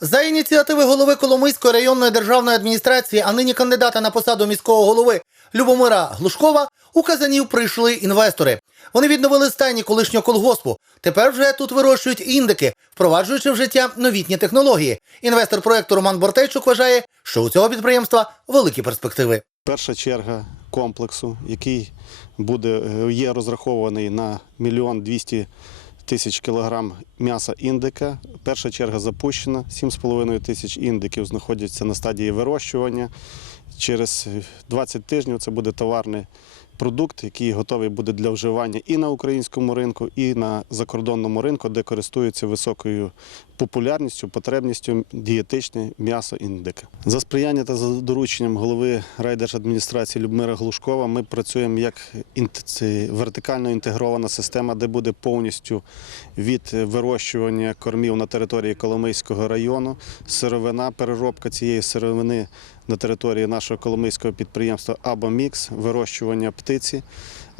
За ініціативи голови Коломийської районної державної адміністрації, а нині кандидата на посаду міського голови Любомира Глушкова, у Казанів прийшли інвестори. Вони відновили стайні колишнього колгоспу. Тепер вже тут вирощують індики, впроваджуючи в життя новітні технології. Інвестор проекту Роман Бортейчук вважає, що у цього підприємства великі перспективи. Перша черга комплексу, який буде, е, є розрахований на мільйон 200 тисяч кілограм м'яса індика. Перша черга запущена, 7,5 тисяч індиків знаходяться на стадії вирощування. Через 20 тижнів це буде товарний продукт, який готовий буде для вживання і на українському ринку, і на закордонному ринку, де користується високою популярністю, потребністю дієтичне м'ясо індика. За сприяння та за дорученням голови райдержадміністрації Людмира Глушкова ми працюємо як вертикально інтегрована система, де буде повністю від вирощування кормів на території Коломийського району, сировина, переробка цієї сировини на території нашого коломийського підприємства або мікс, вирощування птиці,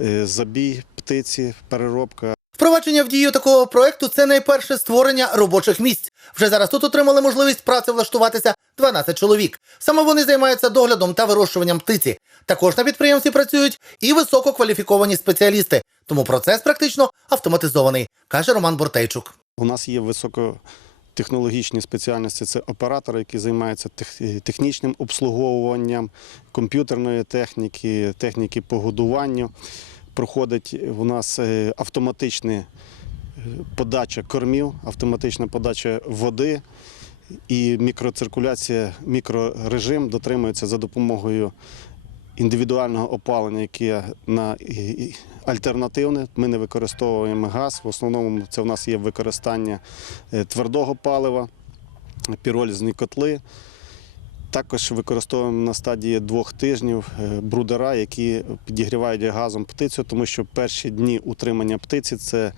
е, забій птиці, переробка Впровадження в дію такого проекту це найперше створення робочих місць. Вже зараз тут отримали можливість працевлаштуватися 12 чоловік. Саме вони займаються доглядом та вирощуванням птиці. Також на підприємстві працюють і висококваліфіковані спеціалісти, тому процес практично автоматизований, каже Роман Бортейчук. У нас є високотехнологічні спеціальності. Це оператори, які займаються технічним обслуговуванням комп'ютерної техніки, техніки по годуванню. Проходить у нас е, автоматична е, подача кормів, автоматична подача води і мікроциркуляція, мікрорежим дотримується за допомогою індивідуального опалення, яке на альтернативне. Ми не використовуємо газ. В основному це в нас є використання е, твердого палива, піролізні котли. Також використовуємо на стадії двох тижнів е, брудера, які підігрівають газом птицю, тому що перші дні утримання птиці це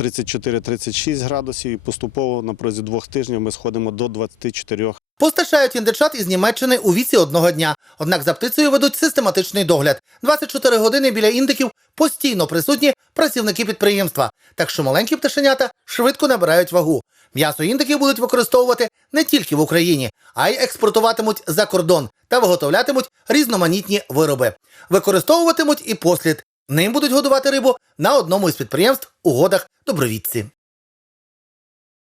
34-36 градусів, і поступово на протязі двох тижнів ми сходимо до 24 Постачають індичат із Німеччини у віці одного дня. Однак за птицею ведуть систематичний догляд. 24 години біля індиків постійно присутні працівники підприємства. Так що маленькі пташенята швидко набирають вагу. М'ясо індиків будуть використовувати не тільки в Україні, а й експортуватимуть за кордон та виготовлятимуть різноманітні вироби. Використовуватимуть і послід. Ним будуть годувати рибу на одному із підприємств у годах Добровідці.